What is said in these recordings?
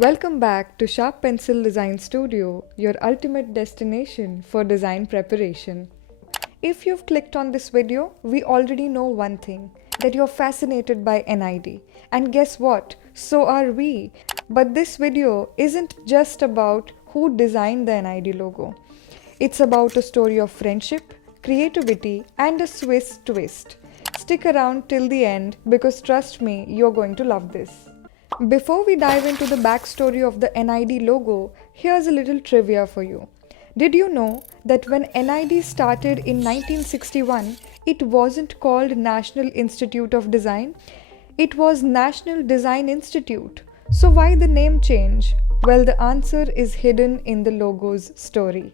Welcome back to Sharp Pencil Design Studio, your ultimate destination for design preparation. If you've clicked on this video, we already know one thing, that you're fascinated by NID. And guess what? So are we. But this video isn't just about who designed the NID logo. It's about a story of friendship, creativity, and a Swiss twist. Stick around till the end because trust me, you're going to love this. Before we dive into the backstory of the NID logo, here's a little trivia for you. Did you know that when NID started in 1961, it wasn't called National Institute of Design? It was National Design Institute. So why the name change? Well, the answer is hidden in the logo's story.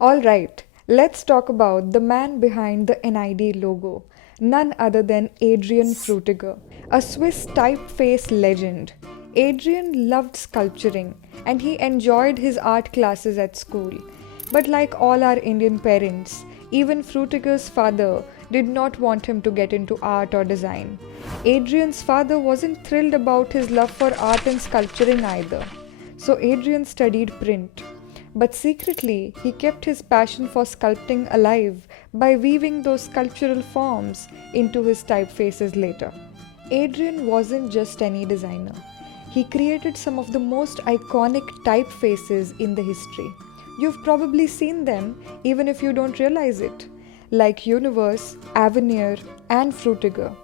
Alright, let's talk about the man behind the NID logo. None other than Adrien Frutiger, a Swiss typeface legend. Adrien loved sculpturing and he enjoyed his art classes at school. But like all our Indian parents, even Frutiger's father did not want him to get into art or design. Adrien's father wasn't thrilled about his love for art and sculpturing either. So Adrien studied print. But secretly, he kept his passion for sculpting alive by weaving those sculptural forms into his typefaces later. Adrien wasn't just any designer. He created some of the most iconic typefaces in the history. You've probably seen them even if you don't realize it, like Univers, Avenir, and Frutiger.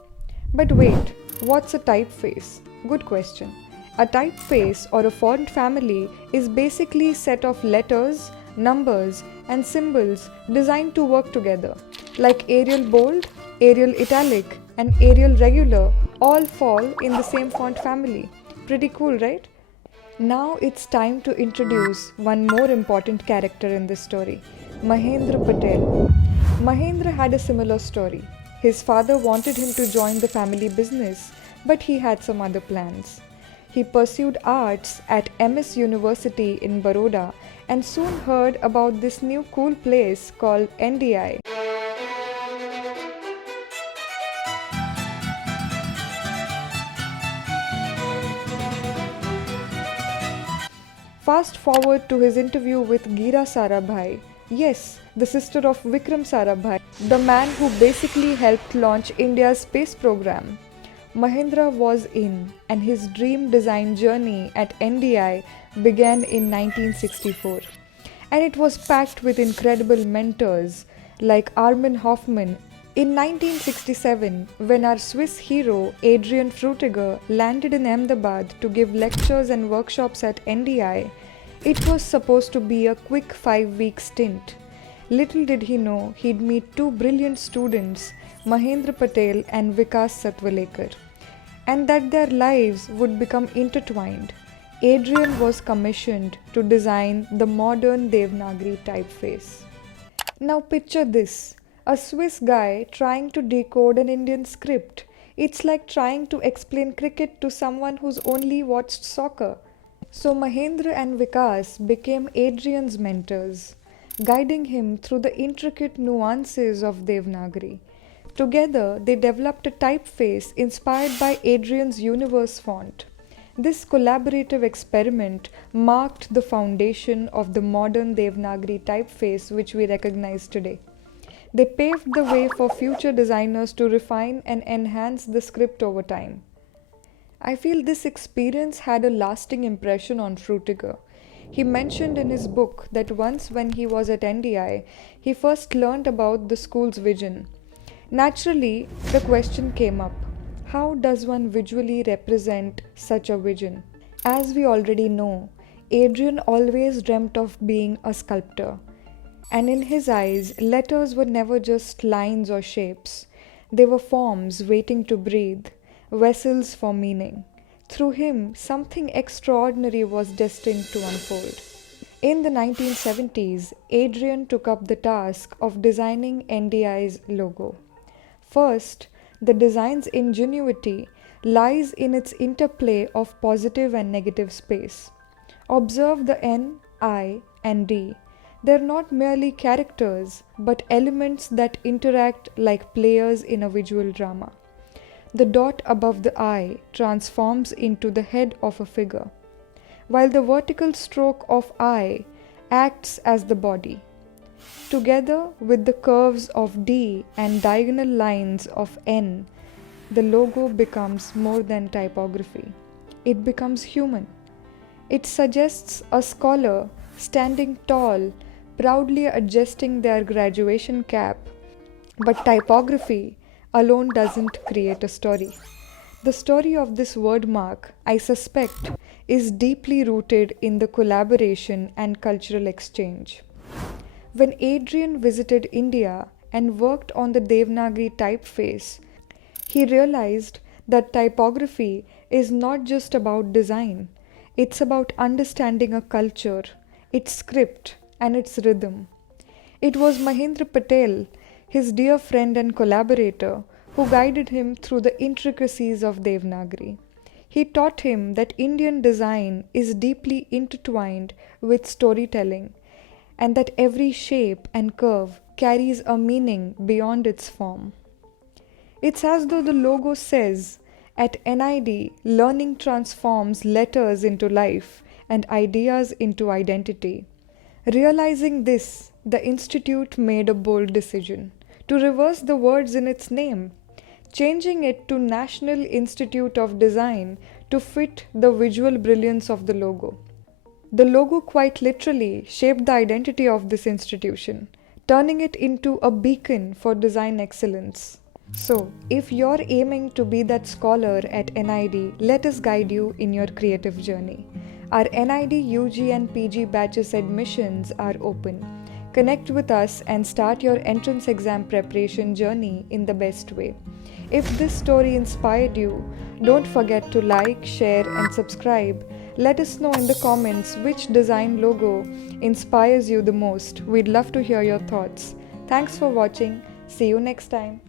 But wait, what's a typeface? Good question. A typeface or a font family is basically a set of letters, numbers, and symbols designed to work together. Like Arial Bold, Arial Italic, and Arial Regular all fall in the same font family. Pretty cool, right? Now it's time to introduce one more important character in this story, Mahendra Patel. Mahendra had a similar story. His father wanted him to join the family business, but he had some other plans. He pursued arts at MS University in Baroda and soon heard about this new cool place called NDI. Fast forward to his interview with Gira Sarabhai. Yes, the sister of Vikram Sarabhai, the man who basically helped launch India's space program. Mahendra was in, and his dream design journey at NDI began in 1964. And it was packed with incredible mentors like Armin Hoffman. In 1967, when our Swiss hero Adrien Frutiger landed in Ahmedabad to give lectures and workshops at NDI, it was supposed to be a quick 5-week stint. Little did he know he'd meet two brilliant students, Mahendra Patel and Vikas Satwalekar, and that their lives would become intertwined. Adrien was commissioned to design the modern Devnagari typeface. Now picture this, a Swiss guy trying to decode an Indian script. It's like trying to explain cricket to someone who's only watched soccer. So Mahendra and Vikas became Adrien's mentors, guiding him through the intricate nuances of Devnagari. Together, they developed a typeface inspired by Adrien's Univers font. This collaborative experiment marked the foundation of the modern Devnagari typeface which we recognize today. They paved the way for future designers to refine and enhance the script over time. I feel this experience had a lasting impression on Frutiger. He mentioned in his book that once when he was at NDI, he first learned about the school's vision. Naturally, the question came up, how does one visually represent such a vision? As we already know, Adrien always dreamt of being a sculptor. And in his eyes, letters were never just lines or shapes. They were forms waiting to breathe, vessels for meaning. Through him, something extraordinary was destined to unfold. In the 1970s, Adrien took up the task of designing NDI's logo. First, the design's ingenuity lies in its interplay of positive and negative space. Observe the N, I, and D. They're not merely characters, but elements that interact like players in a visual drama. The dot above the eye transforms into the head of a figure, while the vertical stroke of eye acts as the body. Together with the curves of D and diagonal lines of N, the logo becomes more than typography. It becomes human. It suggests a scholar standing tall, proudly adjusting their graduation cap. But typography alone doesn't create a story. The story of this wordmark, I suspect, is deeply rooted in the collaboration and cultural exchange. When Adrien visited India and worked on the Devnagari typeface, he realized that typography is not just about design, it's about understanding a culture, its script, and its rhythm. It was Mahendra Patel, his dear friend and collaborator, who guided him through the intricacies of Devnagari. He taught him that Indian design is deeply intertwined with storytelling, and that every shape and curve carries a meaning beyond its form. It's as though the logo says, at NID, learning transforms letters into life and ideas into identity. Realizing this, the institute made a bold decision to reverse the words in its name, changing it to National Institute of Design to fit the visual brilliance of the logo. The logo quite literally shaped the identity of this institution, turning it into a beacon for design excellence. So, if you're aiming to be that scholar at NID, let us guide you in your creative journey. Our NID UG and PG batches admissions are open. Connect with us and start your entrance exam preparation journey in the best way. If this story inspired you, don't forget to like, share, and subscribe. Let us know in the comments which design logo inspires you the most. We'd love to hear your thoughts. Thanks for watching. See you next time.